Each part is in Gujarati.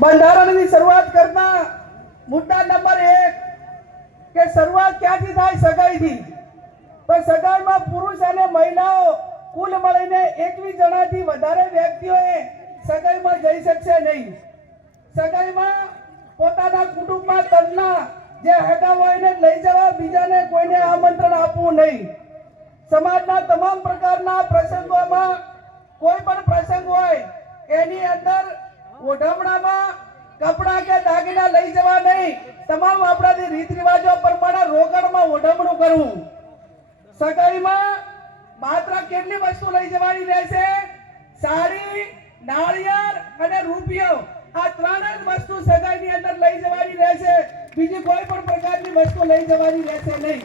બંધારણની શરૂઆત કરતા મુદ્દા નંબર 1 કે શરૂઆત ક્યાંથી થાય? સગાઈથી. તો સગાઈમાં પુરુષ અને મહિલાઓ કુલ મળીને 21 જણાથી વધારે વ્યક્તિઓએ સગાઈમાં જઈ શકશે નહીં. સગાઈમાં પોતાના કુટુંબમાં તલના જે હગા હોય એને લઈ જવા, બીજાને કોઈને આમંત્રણ આપવું નહીં. સમાજના તમામ પ્રકારના પ્રસંગોમાં કોઈ પણ પ્રસંગ હોય એની અંદર ઓઢમણામાં કપડા કે દાગીના લઈ જવા નહીં. તમામ આપણા રીત રિવાજો પ્રમાણે રોકડમાં ઓઢમણું કરવું. સગાઈમાં માત્ર કેટલી વસ્તુ લઈ જવાની રહેશે? સાડી, નાળિયેર અને રૂપિયો. આ 3 જ વસ્તુ સગાઈની અંદર લઈ જવાની રહેશે. બીજી કોઈ પણ પ્રકારની વસ્તુ લઈ જવાની રહેશે નહીં.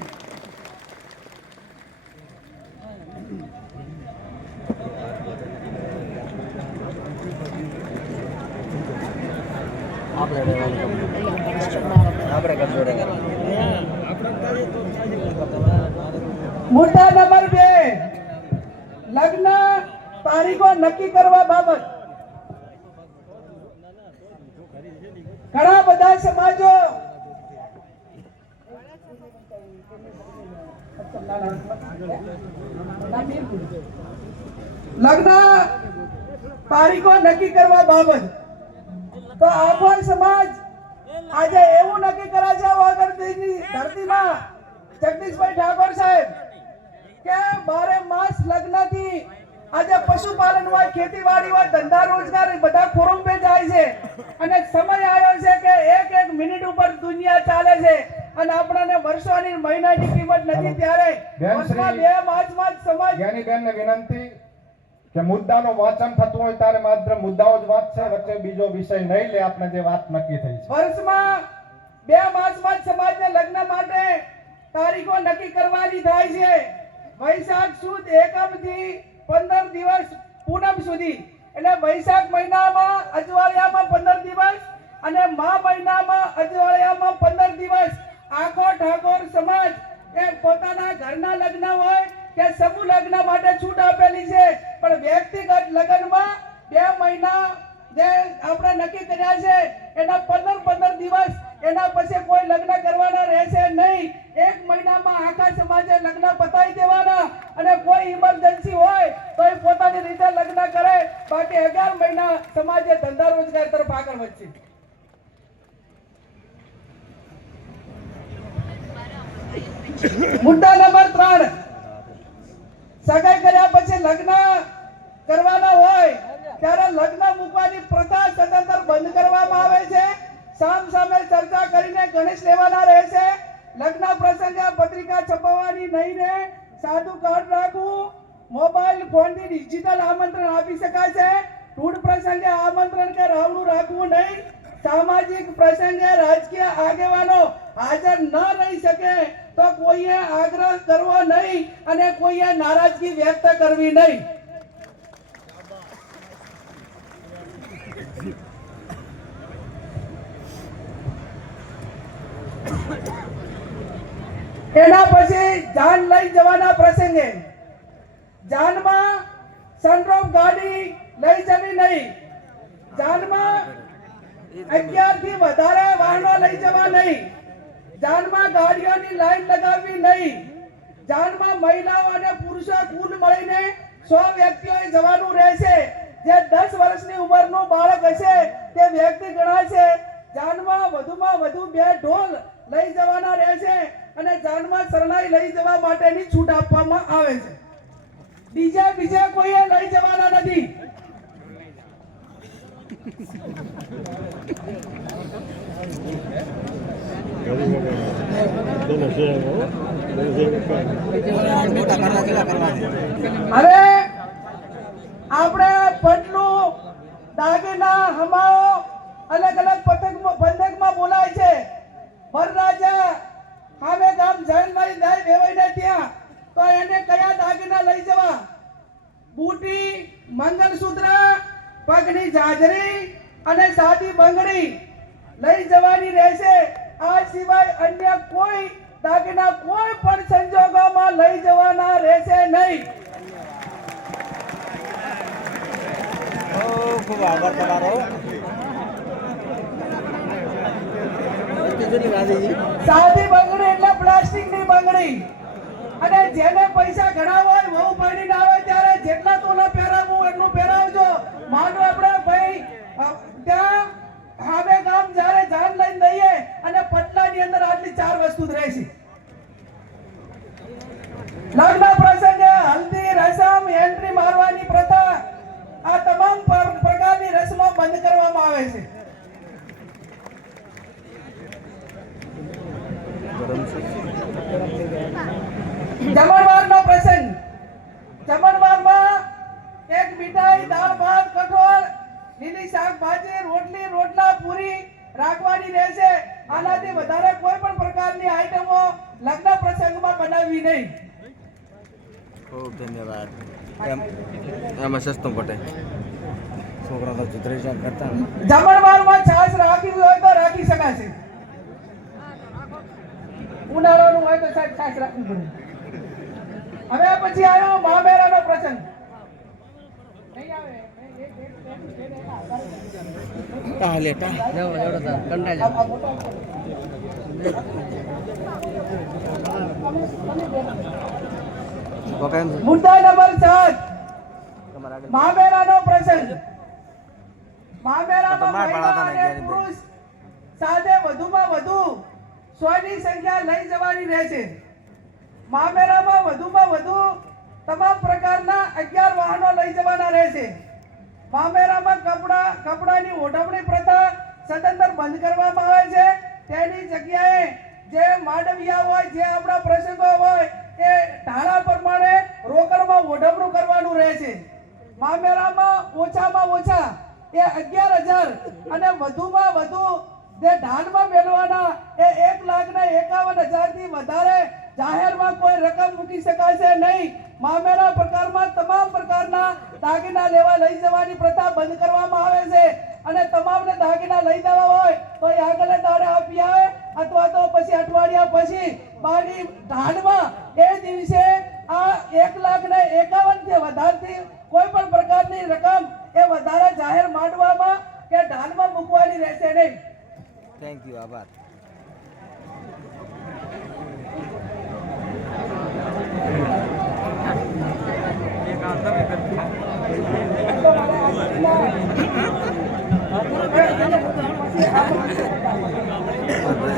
મુદ્દા નંબર 2, લગ્ન તારીખો નક્કી કરવા બાબત. ઘણા બધા સમાજો લગ્ન તારીખો નક્કી કરવા બાબત. તો આખો સમાજ આજે એવું નક્કી કરે છે વાગડની ધરતીમાં જગદીશભાઈ ઠાકોર સાહેબ કે 12 માસ લગ્નથી આજે પશુપાલન હોય, ખેતીવાડી હોય, ધંધા રોજગાર બધા ખોરંપે જાય છે. અને સમય આવ્યો છે કે એક મિનિટ ઉપર દુનિયા ચાલે છે અને આપણને વર્ષોની મહિનાની કિંમત નથી. ત્યારે વર્ષમાં 2 માસમાં જ સમાજ જ્ઞાનીબેનને વિનંતી કે મુદ્દાનું વાંચન થતું હોય ત્યારે માત્ર મુદ્દાઓ જ વાંચશે, વચ્ચે બીજો વિષય નહીં લે. આપણે જે વાત નક્કી થઈ છે, વર્ષમાં 2 માસમાં જ સમાજને લગ્ન માટે તારીખો નક્કી કરવાની થાય છે. વૈશાખ સુદ એકમ થી 15 દિવસ પૂનમ સુધી, એટલે વૈશાખ મહિનામાં અજવાળિયામાં 15 દિવસ અને મા મહિનામાં અજવાળિયામાં 15 દિવસ આખો ઠાકોર સમાજ એ પોતાના ઘરના લગ્ન હોય કે સમૂહ લગ્ન માટે છૂટ આપેલી છે. પણ વ્યક્તિગત લગ્નમાં 2 મહિના જે આપણે નક્કી કર્યા છે એના 15 દિવસ, એના પછી કોઈ લગ્ન કરવાના રહેશે નહીં. 1 મહિનામાં આખા સમાજે લગ્ન પતાવી દેવાના અને કોઈ ઇમરજન્સી હોય તો એ પોતાની રીતે લગ્ન કરે. બાકી 11 મહિના સમાજે ધંધા રોજગાર તરફ આગળ વધશે. મુદ્દા નંબર 3, સગાઈ કર્યા પછી લગ્ન કરવાના હોય ત્યારે લગ્ન મૂકવાની પ્રથા સદંતર બંધ કરવામાં આવે છે. સામ સામે ચર્ચા કરીને ગણેશ લેવાના રહેશે. લગ્ન પ્રસંગે પત્રિકા છપાવવાની નહીં રહે. સાદું કાર્ડ રાખવું. મોબાઈલ ફોનથી ડિજિટલ આમંત્રણ આપી શકાય છે. ટૂડ પ્રસંગે આમંત્રણ કે રાવણું રાખવું નહીં. સામાજિક પ્રસંગે રાજકીય આગેવાનો હાજર ન રહી શકે તો કોઈએ આગ્રહ કરવો નહીં અને કોઈએ નારાજગી વ્યક્ત કરવી નહીં. એના પછી જાન લઈ જવાના પ્રસંગે જાનમાં સનરૂફ ગાડી લઈ જવી નહીં. જાનમાં 11 થી વધારે વાહનો લઈ જવા નહીં. જાનમાં ગાડીઓની લાઈન લગાવવી નહીં. જાનમાં મહિલાઓ અને પુરુષો કુલ મળીને 100 વ્યક્તિઓએ જવાનું રહેશે. જે 10 વર્ષની ઉંમરનું બાળક હશે તે વ્યક્તિ ગણાશે. જાનમાં વધુમાં વધુ 2 ઢોલ લઈ જવાના રહેશે અને જાનમાં શરણાઈ લઈ જવા માટેની છૂટ આપવામાં આવે છે. બીજે કોઈએ લઈ જવાના નથી. હવે આપણે પટલું, દાગીના, હમાઓ અલગ અલગ પંથકમાં બોલાય છે. વરરાજા સામે ગામ જૈનભાઈ જાય વેવાઈને ત્યાં તો એને કયા દાગીના લઈ જવા? બુટી, મંગલસૂત્ર, પગની જાજરી અને સાદી બંગડી લઈ જવાની રહેશે. આ સિવાય અન્ય કોઈ દાગીના કોઈ પણ સંજોગોમાં લઈ જવાના રહેશે નહીં. ખૂબ આભાર તમારો. સાદી બંગડી એટલે પ્લાસ્ટિકની બંગડી. અને જેને પૈસા ઘણા હોય વહુ પાણી ના આવે ત્યારે જેટલા તોલા પહેરાવું એટલું પહેરાવજો. માનો આપણે ભાઈ ત્યાં હાવે ગામ જ્યારે જાન લઈને દઈએ અને પટલાની અંદર આટલી 4 વસ્તુ જ રહેશે. લગ્ન પ્રસંગે હલ્દી રસમ એન્ટ્રી મારવાની પ્રથા આ તમામ પ્રકારની રસમો બંધ કરવામાં આવે છે. જમણવારનો પ્રસંગ. જમણવારમાં એક મીઠાઈ, દાળ ભાત, કઠોળ, લીલી શાકભાજી, રોટલી, રોટલા, પૂરી રાખવાની રહેશે. આનાથી વધારે કોઈ પણ પ્રકારની આઈટમો લગ્ન પ્રસંગમાં બનાવવી નહીં. ખૂબ ધન્યવાદ. એમાં સસ્તું પડે છોકરા તો ચિત્રી ચાલ કરતા. જમણવારમાં છાશ રાખવી હોય તો રાખી શકાશે. ઉનાળાનું હોય તો સાહેબ છાશ રાખવી પડે. હવે પછી આવ્યો મામેરાનો પ્રસંગ. નહીં આવે મુદ્દા નંબર 7 મામેરાનો પ્રસંગ. મામેરામાં મહિલા અને પુરુષ સાથે વધુમાં વધુ 100 ની સંખ્યા લઈ જવાની રહેશે. મામેરામાં વધુમાં વધુ તમામ પ્રકારના 11 વાહનો લઈ જવાના રહેશે. મામેરામાં કપડાની ઓઢવણી પ્રથા સદંતર બંધ કરવામાં આવે છે. તેની જગ્યાએ જે માંડવિયા હોય, જે આપણા પ્રસંગો હોય એ ધારા પ્રમાણે રોકડમાં ઓઢવણું કરવાનું રહેશે. મામેરામાં ઓછામાં ઓછા એ 11,000 અને વધુમાં વધુ જે ધાનમાં મેળવાના એ 1,51,000 થી વધારે જાહેરમાં કોઈ રકમ મૂકી શકાશે નહીં. મામેરા પ્રકારમાં તમામ પ્રકારના દાગીના લેવા લઈ જવાની પ્રથા બંધ કરવામાં આવે છે. અને તમામને દાગીના લઈ દેવા હોય તો એ આગલે દાડે આપી આવે અથવા તો પછી અઠવાડિયા પછી બાની ધાનમાં એ દિવસે આ 1,51,000 થી વધારથી કોઈ પણ પ્રકારની રકમ એ વધારે જાહેર માંડવામાં કે ધાનમાં મૂકવાની રહેશે નહીં. Thank you. આભાર.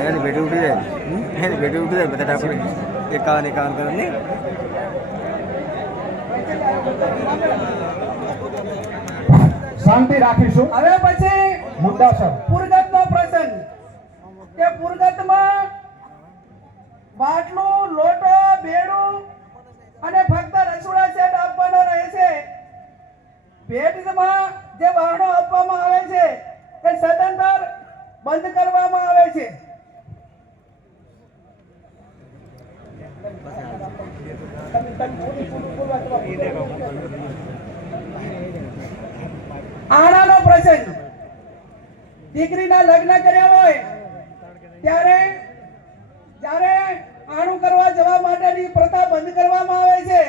એની બેટી ઉઠી જાય, એની બેટી ઉઠી જાય. બધા આપણે 51 કરે ને. શાંતિ રાખીશું. હવે પછી મુદ્દાસર પુરગતનો પ્રસંગ. કે પુરગતમાં બાટલું, લોટો, બેડું અને ફક્ત રસોડા સેટ આપવાનો રહેશે. ભેટમાં જે વાહનો આપવામાં આવે છે એ સદંતર બંધ કરવામાં આવે છે. આણાનો પ્રસંગ. દીકરીના લગ્ન કર્યા હોય ત્યારે જ્યારે આણું કરવા જવા માટેની પ્રથા બંધ કરવામાં આવે છે.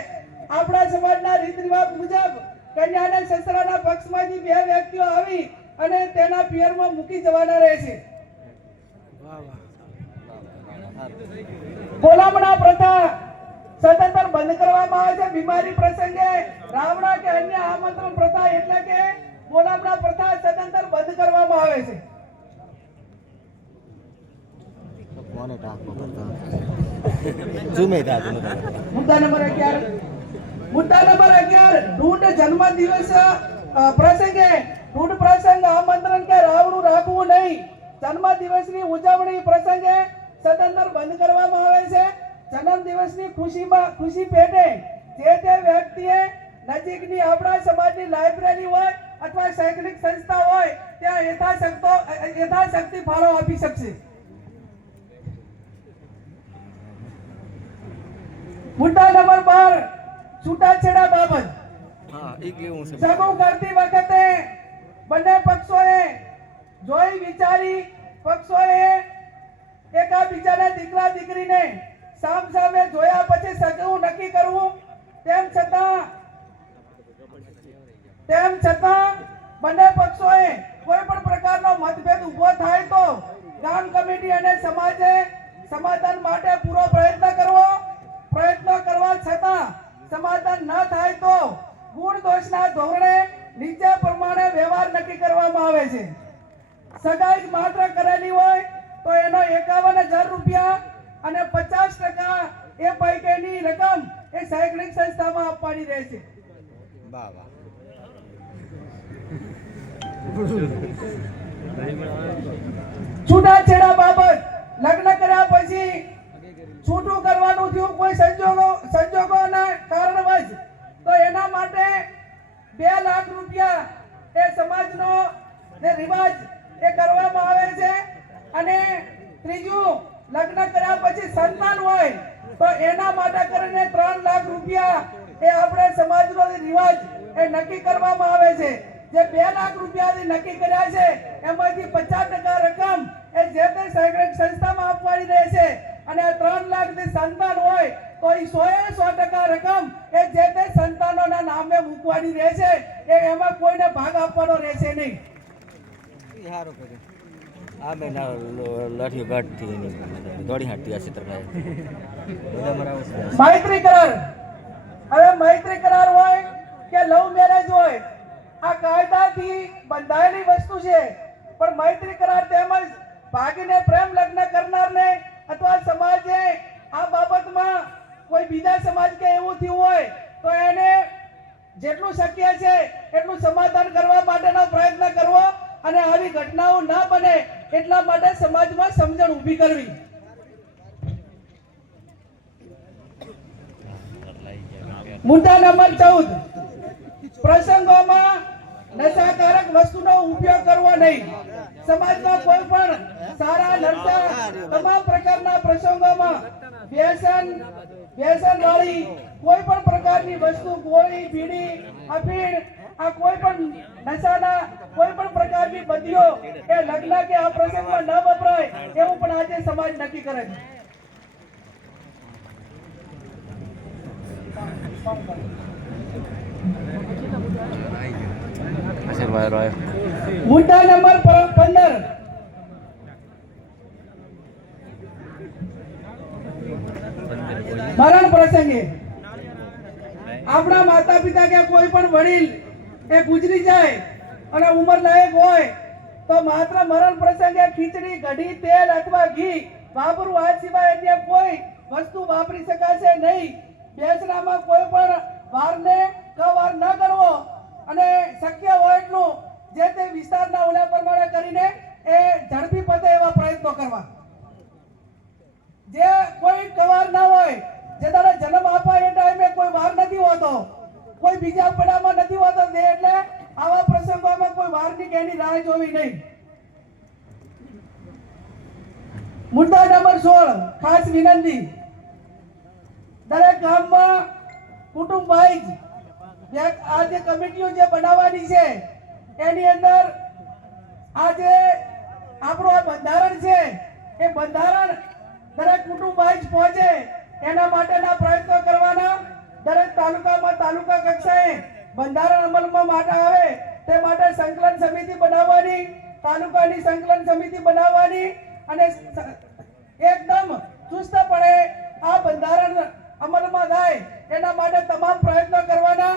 આપણા સમાજના રીત રિવાજ મુજબ કન્યાને સસરાના પક્ષમાંથી 2 વ્યક્તિઓ આવી અને તેના પિયરમાં મૂકી જવાના રહેશે. ગોલામણા પ્રથા સદંતર બંધ કરવામાં આવે છે. બીમારી પ્રસંગે રાવણા કે અન્ય આમંત્રણ પ્રથા એટલે કે ગોલામણા પ્રથા સદંતર બંધ કરવામાં આવે છે. કોને ટાંકો કરતા ઝૂમે થાતું નથી. મુદ્દા નંબર 11. મુદ્દા નંબર 11 ઢૂંઢ જન્મદિવસ પ્રસંગે ઢૂંઢ પ્રસંગ આમંત્રણ કે રાવણું રાખવું નહીં. જન્મદિવસની ઉજવણી પ્રસંગે સદંતર બંધ કરવામાં આવે છે. જન્મદિવસની ખુશી પેટે જે તે વ્યક્તિએ નજીકની આપણા સમાજની લાઇબ્રેરી હોય અથવા શૈક્ષણિક સંસ્થા હોય ત્યાં યથાશક્તિ ફાળો આપી શકશે. મુદ્દા નંબર 12 છૂટાછેડા બાબત. સગું કરતી વખતે બંને પક્ષોએ જોઈ વિચારી પક્ષોએ એકાબીજાના દીકરા દીકરીને સામસામે જોયા પછી સગું નક્કી કરવું. તેમ છતાં બંને પક્ષોએ કોઈ પણ પ્રકારનો મતભેદ ઉભો થાય તો ગામ કમિટી અને સમાજે સમાધાન માટે પૂરો પ્રયત્ન કરવો, પ્રયત્નો કરવા છતાં સમાધાન ન થાય તો ગુણ દોષના ધોરણે નીચે પ્રમાણે વ્યવહાર નક્કી કરવામાં આવે છે. સગાઈ માત્ર કરેલી હોય તો એનો 51,000 રૂપિયા અને 50% એ પૈકીની રકમ એ શૈક્ષણિક સંસ્થામાં આપવાની રહેશે. વાહ વાહ છૂટાછેડા બાબત લગ્ન કર્યા પછી છૂટું કરવાનું થયું કોઈ સંજોગોના કારણવશ તો એના માટે 2 લાખ રૂપિયા એ સમાજનો જે રિવાજ એ કરવામાં આવે છે. અને ત્રીજું, લગ્ન કર્યા પછી સંતાન હોય તો એના માટે કરીને 3 લાખ રૂપિયા એ આપણે સમાજનો રિવાજ એ નક્કી કરવામાં આવે છે. જે 2 લાખ રૂપિયાથી નક્કી કર્યા છે એમાંથી 50% રકમ એ જે તે શૈક્ષણિક સંસ્થામાં આપવાની રહેશે. અને 3 લાખથી સંતાન હોય તો એ 100% રકમ એ જે તે સંતાનોના નામે મૂકવાની રહેશે. એમાં કોઈને ભાગ આપવાનો રહેશે નહીં. સારું કર્યું. આ મેં લાઠીઓ ગાઢથી એની દોડી હાંટી આ ક્ષેત્રમાં બધા મારા મૈત્રી કરાર. હવે મૈત્રી કરાર હોય કે લવ મેરેજ હોય, આ કાયદાથી બંધાયેલી વસ્તુ છે. પણ મૈત્રી કરાર તેમજ ભાગીને પ્રેમ લગ્ન કરનારને અથવા સમાજે આ બાબતમાં કોઈ બીજા સમાજ કે એવું થયું હોય તો એને જેટલું શક્ય છે એટલું સમાધાન કરવા માટેનો પ્રયત્ન કરવો અને આવી ઘટનાઓ ન બને એટલા માટે સમાજમાં સમજણ ઊભી કરવી. મુદ્દા નંબર 14, પ્રસંગોમાં નશાકારક વસ્તુનો ઉપયોગ કરવો નહીં. સમાજમાં કોઈ પણ સારા નરસા તમામ પ્રકારના પ્રસંગોમાં વ્યસન વાળી કોઈ પણ પ્રકારની વસ્તુ, ગોળી, બીડી, અફીણ, આ કોઈ પણ નશાના કોઈ પણ પ્રકારની બદીઓ એ લગ્ન કે આ પ્રસંગમાં ન વપરાય એવું પણ આજે સમાજ નક્કી કરે છે. મુદ્દા નંબર 15, મરણ પ્રસંગે આપણા માતા પિતા કે કોઈ પણ વડીલ એ ગુજરી જાય અને ઉંમર લાયક હોય તો માત્ર મરણ પ્રસંગે ખીચડી, કઢી, તેલ અથવા ઘી વાપરવું. આ સિવાય અન્ય કોઈ વસ્તુ વાપરી શકાશે નહીં. બેસણામાં કોઈ પણ વારને કવાર ન કરવો અને શક્ય હોય એટલું જે તે વિસ્તારના ઓલા પ્રમાણે કરીને એ ઝડપી પતે એવા પ્રયત્નો કરવા. જે કોઈ કવાર ના હોય, જે તારે જન્મ આપવા એ ટાઈમે કોઈ વાર નથી હોતો, કોઈ બીજા પડામાં નથી હોતો, એટલે આવા પ્રસંગોમાં કોઈ વારની કે એની રાહ જોવી નહીં. મુદ્દા નંબર 16, ખાસ વિનંતી, દરેક ગામમાં કુટુંબ વાઇઝ આ જે કમિટીઓ જે બનાવવાની છે એની અંદર આ જે આપણું આ બંધારણ છે એ બંધારણ દરેક કુટુંબ વાઇઝ પહોંચે એના માટેના પ્રયત્નો કરવાના. દરેક તાલુકામાં તાલુકા કક્ષાએ બંધારણ અમલમાં માટે આવે તે માટે સંકલન સમિતિ બનાવવાની, તાલુકાની સંકલન સમિતિ બનાવવાની અને એકદમ ચુસ્તપણે આ બંધારણ અમલમાં થાય એના માટે તમામ પ્રયત્નો કરવાના.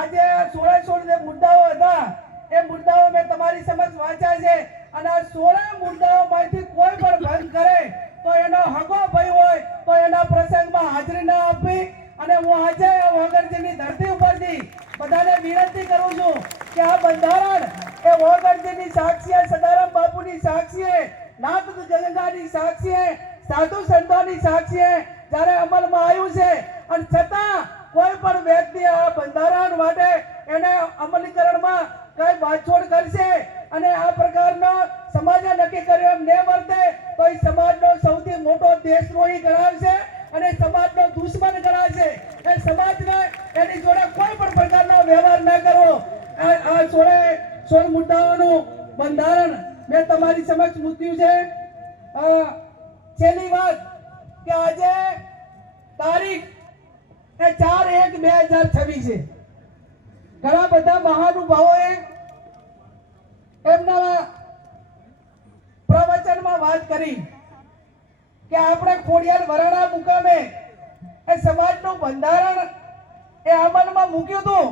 આજે 16 જે મુદ્દાઓ હતા એ મુદ્દાઓ મેં તમારી સમક્ષ વાંચ્યા છે અને આ 16 મુદ્દાઓમાંથી કોઈ પણ ભંગ કરે તો એનો હગો ભય હોય તો એના પ્રસંગમાં હાજરી ન આપવી. અને હું આજે વોગરજીની ધરતી ઉપરથી બધાને વિનંતી કરું છું કે આ બંધારણ એ વોગરજીની સાક્ષીએ, સદારામ બાપુની સાક્ષીએ, નાથ ગંગાની સાક્ષીએ, સાધુ સંતોની સાક્ષીએ જ્યારે અમલમાં આવ્યું છે અને છતાં કોઈ પણ વ્યક્તિ આ બંધારણ માટે એને અમલીકરણમાં કઈ બાછોડ કરશે અને આ પ્રકારનો સમાજે નક્કી કર્યો એમ ન વર્તે તો એ સમાજનો સૌથી મોટો દેશદ્રોહી ગણાવશે અને સમાજનો દુશ્મન ગણાવશે. એ સમાજને એની જોડે કોઈ પણ પ્રકારનો વ્યવહાર ન કરવો. આ 16 મુદ્દાઓનું બંધારણ મેં તમારી સમક્ષ મૂક્યું છે. છેલ્લી વાત કે આજે તારીખ એ 4/1/2026 છે. ઘણા બધા મહાનુભાવોએ એમના પ્રવચનમાં વાત કરી કે આપણે ખોડિયાર વરાણા મુકામે એ સમાજનું બંધારણ એ અમલમાં મૂક્યું હતું,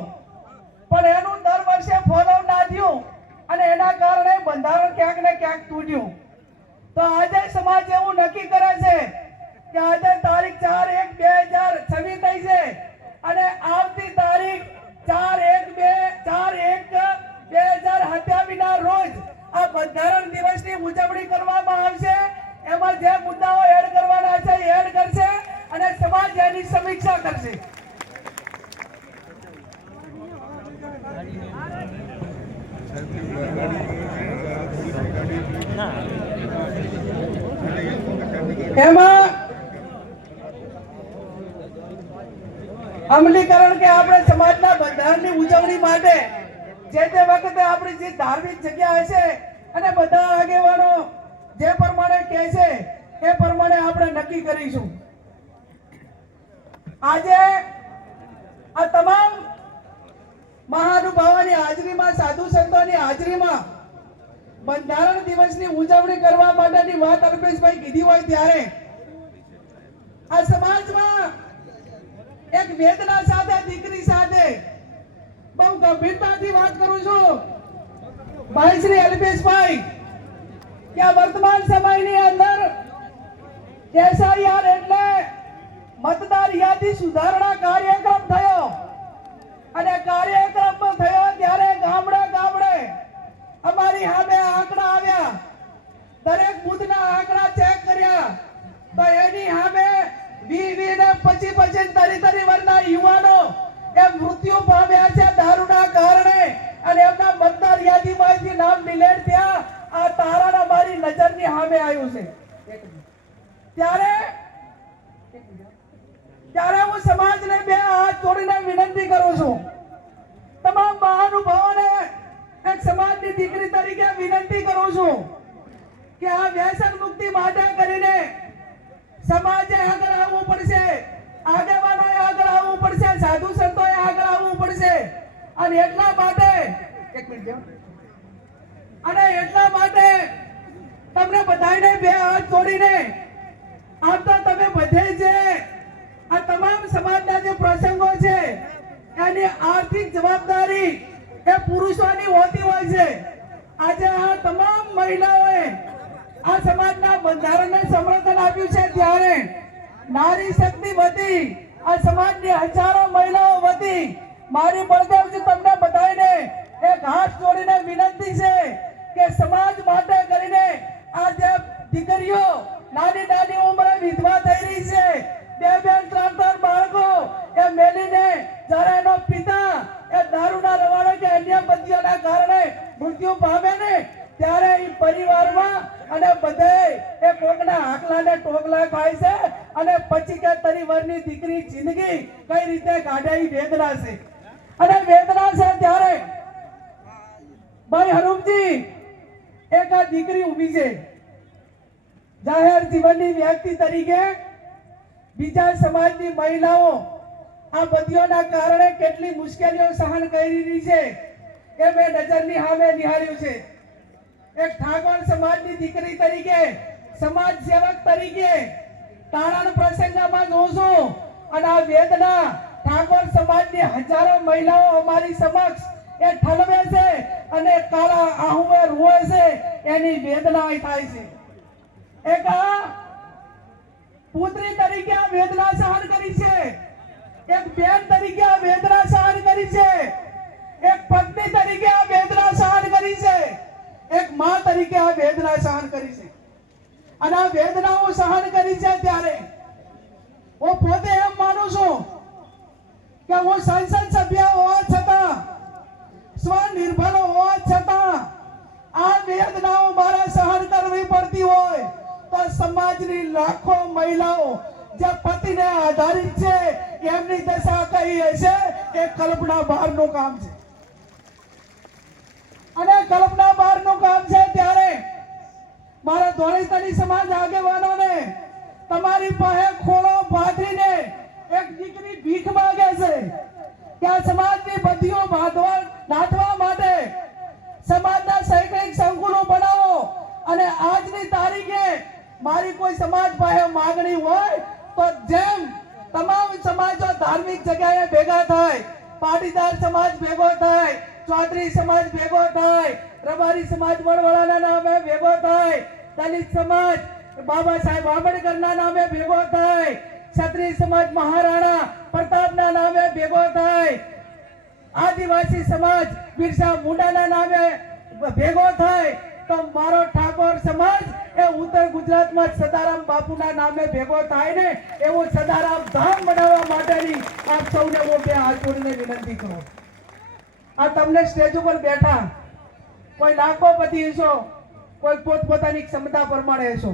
પણ એનું દર વર્ષે ફોલો ના થયું અને એના કારણે બંધારણ ક્યાંક ને ક્યાંક તૂટ્યું. તો આજે સમાજ એવું નક્કી કરે છે કે આજે તારીખ 4/1/2026 થઈ છે અને આવતી તારીખ 4/1/2027 ના રોજ આ બંધારણ દિવસની ઉજવણી કરવામાં આવશે. એમાં જે મુદ્દાઓ એડ કરવાના છે એ એડ કરશે અને સમાજ એની સમીક્ષા કરશે. એમાં અમલીકરણ કે આપણે સમાજના બંધારણની ઉજવણી માટે જે તે વખતે આપણી જે ધાર્મિક જગ્યા હશે અને બધા આગેવાનો જે પ્રમાણે કહે છે એ પ્રમાણે આપણે નક્કી કરીશું. આજે આ તમામ મહાનુભાવોની હાજરીમાં, સાધુ સંતોની હાજરીમાં બંધારણ દિવસની ઉજવણી કરવા માટેની વાત અલ્પેશભાઈ કીધી હોય ત્યારે આ સમાજમાં એક વેદના સાથે, દીકરી સાથે બહુ ગંભીરતાથી વાત કરું છું ભાઈ શ્રી અલ્પેશભાઈ કે આ વર્તમાન સમયની અંદર SIR એટલે મતદાર યાદી સુધારણા કાર્યક્રમ થયો અને કાર્યક્રમ થયો ત્યારે ગામડે ગામડે અમારી સામે આંકડા આવ્યા. દરેક બુથના આંકડા ચેક કર્યા તો એની સામે 20 ને 25 તરી વર્ષના યુવાનો એ મૃત્યુ પામ્યા છે દારૂના કારણે અને એમના મતદાર યાદીમાંથી નામ ડિલીટ થયા. આ તારણ અમારી નજરની સામે આવ્યું છે. ત્યારે હું સમાજને બે હાથ જોડીને વિનંતી કરું છું, તમામ મહાનુભાવોને એક સમાજની દીકરી તરીકે વિનંતી કરું છું કે આ વ્યસન મુક્તિ માટે કરીને સમાજે આગળ આવવું પડશે, આગેવાનોએ આગળ આવવું પડશે, સાધુ સંતોએ આગળ આવવું પડશે. અને એટલા માટે તમને બધાને બે હાથ જોડીને આમ તો તમે બધે છે આ તમામ સમાજના જે પ્રસંગો છે એની આર્થિક જવાબદારી એ પુરુષોની હોતી હોય છે. આજે આ તમામ મહિલાઓએ આ સમાજના બંધારણને સમર્થન આપ્યું છે ત્યારે નારી શક્તિ વતી આ સમાજની હજારો મહિલાઓ વતી મારી બળદેવજી તમને બધાને એક હાથ જોડીને વિનંતી છે કે સમાજ માટે કરીને આ જે દીકરીઓ નાની નાની ઉંમરે વિધવા થઈ રહી છે, 2-3 બાળકો એ મેલીને જ્યારે એનો પિતા એ દારૂના રવાડે કે અન્ય બંધીઓના કારણે મૃત્યુ પામે ને ત્યારે એ પરિવારમાં અને બધે એ કોકના હાકલાને ટોકલા ખાય છે અને પછી કે તરી વર્ષની દીકરી જિંદગી કઈ રીતે કાઢે એ વેદના છે. અને વેદના છે ત્યારે ભાઈ હરુમજી એક આ દીકરી ઊભી છે જાહેર જીવનની વ્યક્તિ તરીકે. બીજા સમાજની મહિલાઓ આ બંધીઓના કારણે કેટલી મુશ્કેલીઓ સહન કરી રહી છે એ મેં નજરની સામે નિહાળ્યું છે. એક ઠાકોર સમાજની દીકરી તરીકે, સમાજ સેવક તરીકે તારણ પ્રસંગમાં જોઉં છું અને આ વેદના ઠાકોર સમાજની હજારો મહિલાઓ અમારી સમક્ષ એ ઠલવે છે અને કાળા આહુએ રોવે છે, એની વેદના થાય છે. એક પુત્રી તરીકે આ વેદના સહન કરી છે, એક બેન તરીકે આ વેદના સહન કરી છે, એક પત્ની તરીકે આ વેદના સહન કરી છે, એક માં તરીકે આ વેદના સહન કરી છે. અને આ વેદનાઓ સહન કરી છે ત્યારે હું પોતે એમ માનું છું કે હું સંસદ સભ્ય હોવા છતાં, સ્વનિર્ભર હોવા છતાં આ વેદનાઓ મારે સહન કરવી પડતી હોય તો સમાજની લાખો મહિલાઓ જે પતિને આધારિત છે એમની દશા કઈ હશે એ કલ્પના બહારનું કામ છે. અને કલ્પના બહારનું કામ છે ત્યારે મારા ધોળીતરી સમાજ આગેવાનોને તમારી પાસે ખોળો પાથરીને એક દીકરી ભીખ માંગે છે કે આ સમાજની બંધીઓ નાથવા માટે સમાજના શૈક્ષણિક સંકુલો બનાવો અને આજની તારીખે મારી કોઈ સમાજ પાસે માંગણી હોય તો જેમ તમામ સમાજો ધાર્મિક જગ્યાએ ભેગા થાય, પાટીદાર સમાજ ભેગો થાય, ચૌધરી સમાજ ભેગો થાય, રબારી સમાજ વડવડાના નામે ભેગો થાય, દલિત સમાજ બાબા સાહેબ આંબેડકરના નામે ભેગો થાય, ક્ષત્રિય સમાજ મહારાણા પ્રતાપના નામે ભેગો થાય, આદિવાસી સમાજ બિરસા મુંડાના નામે ભેગો થાય, તો મારો ઠાકોર સમાજ એ ઉત્તર ગુજરાતમાં સદારામ બાપુના નામે ભેગો થાય ને એવો સદારામ ધામ બનાવવા માટેની આપ સૌને હું બે હાથ જોડીને વિનંતી કરું. આ તમને સ્ટેજ ઉપર બેઠા કોઈ લાખોપતિ હશો, કોઈ પોતપોતાની ક્ષમતા પ્રમાણે હશો.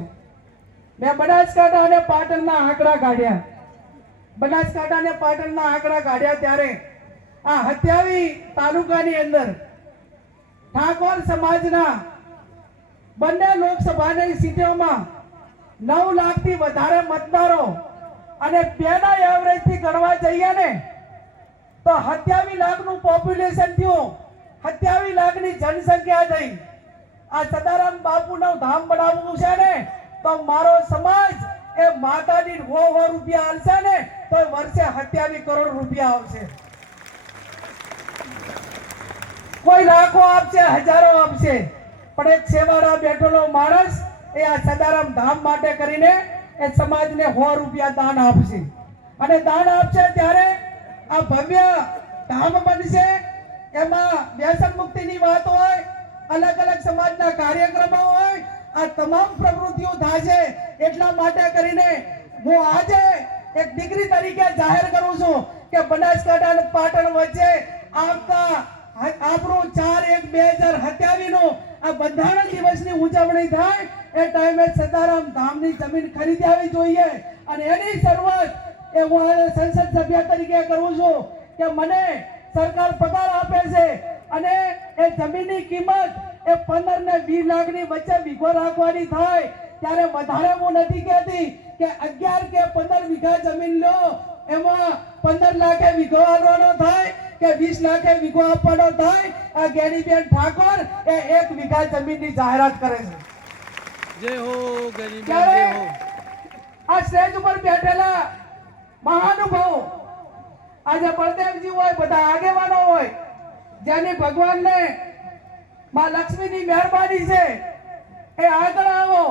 મેં બનાસકાંઠા અને પાટણના આંકડા કાઢ્યા. બનાસકાંઠા અને પાટણના આંકડા કાઢ્યા ત્યારે આ 27 તાલુકાની અંદર ઠાકોર સમાજના બંને લોકસભાની સીટોમાં 9 લાખથી વધારે મતદારો અને બેના એવરેજથી ગણવા જઈએ ને તો 27 લાખનું પોપ્યુલેશન થયું, 27 લાખની જનસંખ્યા થઈ. આ સદારામ બાપુનું ધામ બનાવવું છે ને તો મારો સમાજ એ માતાની 100 રૂપિયા આલશે ને તો વર્ષે 27 કરોડ રૂપિયા આવશે. કોઈ લાખો આપશે, હજારો આપશે, પણ એક સેવાળા બેઠેલો માણસ એ આ સદારામ ધામ માટે કરીને એ સમાજને 100 રૂપિયા દાન આપશે. અને દાન આપશે ત્યારે આ ભવ્ય ધામ બનશે. એમાં વ્યસન મુક્તિની વાત હોય, અલગ અલગ સમાજના કાર્યક્રમો હોય, આ તમામ પ્રવૃત્તિઓ થશે. એટલા માટે કરીને હું આજે એક દીકરી તરીકે જાહેર કરું છું કે બનાસકાંઠા અને પાટણ વચ્ચે આવતા આપણું 4/1/2027 નું આ બંધારણ દિવસની ઉજવણી થાય એ ટાઈમે સદારામ ધામની જમીન ખરીદી આવી જોઈએ. અને એની શરૂઆત એ હું સંસદ સભ્ય તરીકે કરું છું કે મને સરકાર પગાર આપે છે અને એ જમીનની કિંમત એ 15 ને 20 લાખની વચ્ચે વીઘો રાખવાની થાય. ત્યારે વધારે હું નથી કહેતી કે 11 કે 15 વીઘા જમીન લો, એમાં 15 લાખે વીઘો આપવાનો થાય કે 20 લાખે વીઘો આપવાનો થાય. આ ગેરીબેન ઠાકોર એ 1 વીઘા જમીનની જાહેરાત કરે છે. જય હો ગરીબેન, જય હો. આ સ્ટેજ ઉપર બેઠેલા મહાનુભાવો, આજે બળદેવજી હોય, બધા આગેવાનો હોય, જેની ભગવાનને માં લક્ષ્મીની મહેરબાની છે, એ આગળ આવો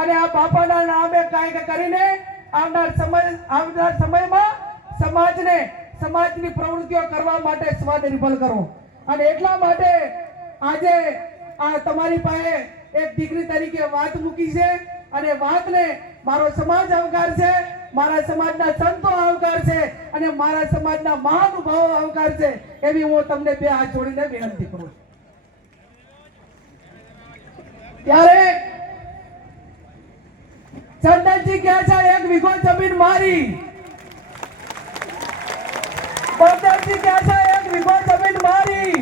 અને આ બાપાના નામે કાંઈક કરીને આવનાર સમયમાં સમાજની પ્રવૃત્તિઓ કરવા માટે સ્વનિર્ભર કરો. અને એટલા માટે આજે આ તમારી પાસે એક દીકરી તરીકે વાત મૂકી છે અને વાતને મારો સમાજ આવકાર છે, મારા સમાજના સંતો આવકાર છે અને મારા સમાજના મહાનુભાવો આવકાર છે. એવી હું તમને બે હાથ જોડીને વિનંતી કરું છું. ત્યારે ચંદનજી કહે છે 1 વીઘો જમીન મારી, બળદેવજી કહે છે 1 વીઘો જમીન મારી,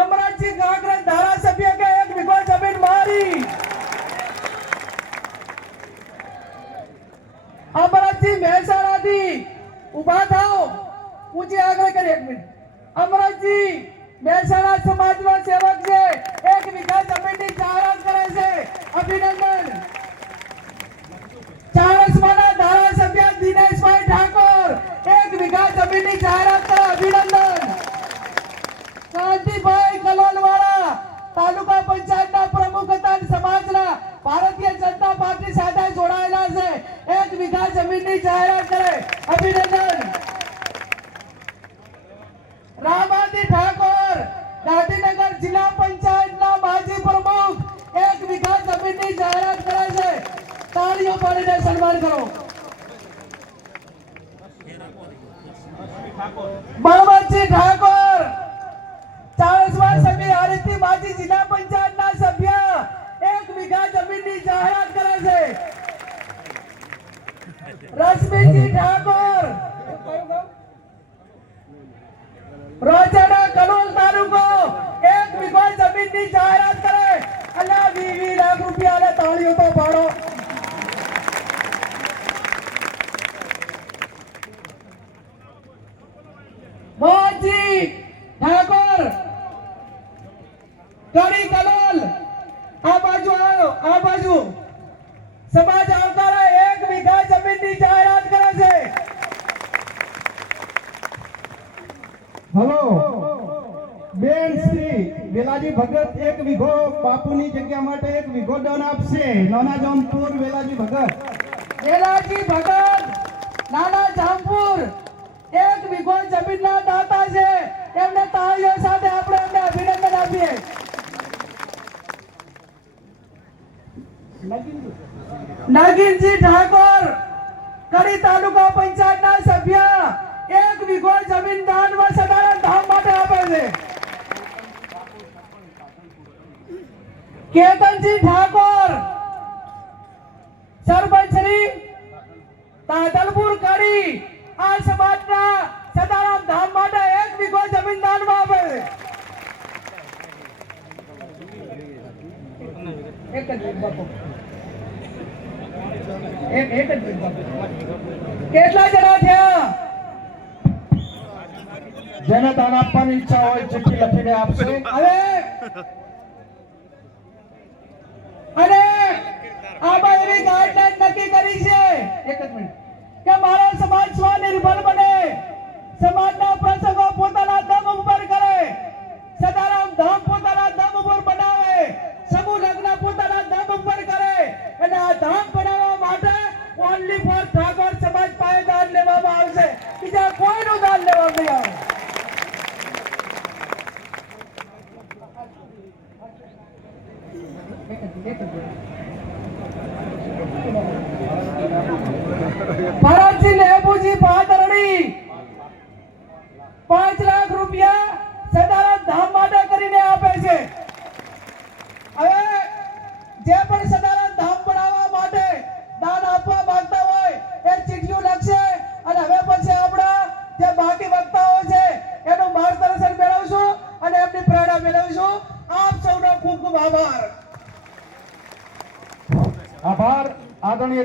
અમરતજી ગાગરા ધારાસભ્ય કે 1 વીઘો જમીન મારી, અમરતજી મહેસાણાથી ઉભા થાઓ, ઊંચી આગળ કરી 1 મિનિટ. અમરતજી મહેસાણા સમાજના સેવક છે, 1 વીઘા જમીનની જાહેરાત કરે છે. અભિનંદન. ચાણસ્માના ધારાસભ્ય દિનેશભાઈ ઠાકોર 1 વીઘા જમીનની જાહેરાત કરે. અભિનંદન. કાંતિભાઈ કલોલવાળા તાલુકા પંચાયતના પ્રમુખ હતા, સમાજના ભારતીય જનતા પાર્ટી સાથે જોડાયેલા છે, 1 વીઘા જમીનની જાહેરાત કરે. અભિનંદન. રામાજી ઠાકોર ગાંધીનગર જિલ્લા પંચાયતના માજી પ્રમુખ 1 વીઘા જમીનની જાહેરાત કરે છે. તાળીઓ પાડીને સન્માન કરો. બળવંતજી ઠાકોર ચાળસવા સભ્ય હરીથી માજી જિલ્લા પંચાયતના સભ્ય 1 વીઘા જમીનની જાહેરાત કરે છે. રશ્મિજી ઠાકોર રોજડા કલોલ તાલુકો 1 વીઘો જમીનની જાહેરાત કરે. અલા 20 લાખ રૂપિયા ને તાળીઓ તો પાડો. મોહનજી ઠાકોર કડી કલોલ આ બાજુ આવો, આ બાજુ સમાજ આવકારે 1 વીઘા જમીનની જાહેરાત કરે છે. હલો બેન શ્રી વેલાજી ભગત 1 વીઘો બાપુની જગ્યા માટે 1 વીઘો દાન આપશે. નાના જામપુર વેલાજી ભગત. વેલાજી ભગત નાના જામપુર 1 વીઘો જમીનના દાતા છે. એમને તાળીઓ સાથે આપણે એમને અભિનંદન આપીએ. નાગિનજી ઠાકોર કડી તાલુકા પંચાયતના સભ્ય 1 વીઘો જમીન દાનમાં સદાનંદ ધામ માટે આપે છે. કેતનજી ઠાકોર સરપંચ શ્રી તાદલપુર કડી આ સમાજના સદારામ ધામ માટે 1 વીઘો જમીન દાનમાં આપે છે. એક જ મિનિટ બાપુ. એક જ મિનિટ બાપુ. કેટલા જણા થયા? જેને દાન આપવાની ઈચ્છા હોય ચિઠ્ઠી લખીને આપશે. હવે અને આમાં એવી ગાઈડલાઈન નક્કી કરી છે એક જ મિનિટ કે મારો સમાજ સ્વનિર્ભર બને, સમાજના પ્રસંગો પોતાના દમ ઉપર કરે, સદારામ ધામ પોતાના દમ ઉપર બનાવે, સમૂહ લગ્ન પોતાના દમ ઉપર કરે અને આ ધામ બનાવવા માટે ઓનલી ફોર ઠાકોર સમાજ પાસે દાન લેવામાં આવશે. બીજા કોઈનું દાન લેવામાં નહીં આવે. ભરતજી લેબુજી પાદરણી 5 લાખ રૂપિયા સદારામ ધામ માટે કરીને આપે છે. હવે જે પણ સદારામ ધામ બનાવવા માટે દાન આપવા માંગતા હોય એ ચિઠ્ઠીઓ લખશે અને હવે પછી આપણા જે બાકી વક્તાઓ છે એનું માર્ગદર્શન મેળવશું અને એમની પ્રેરણા મેળવશું. આપ સૌનો ખૂબ ખૂબ આભાર. આભાર આદરણીય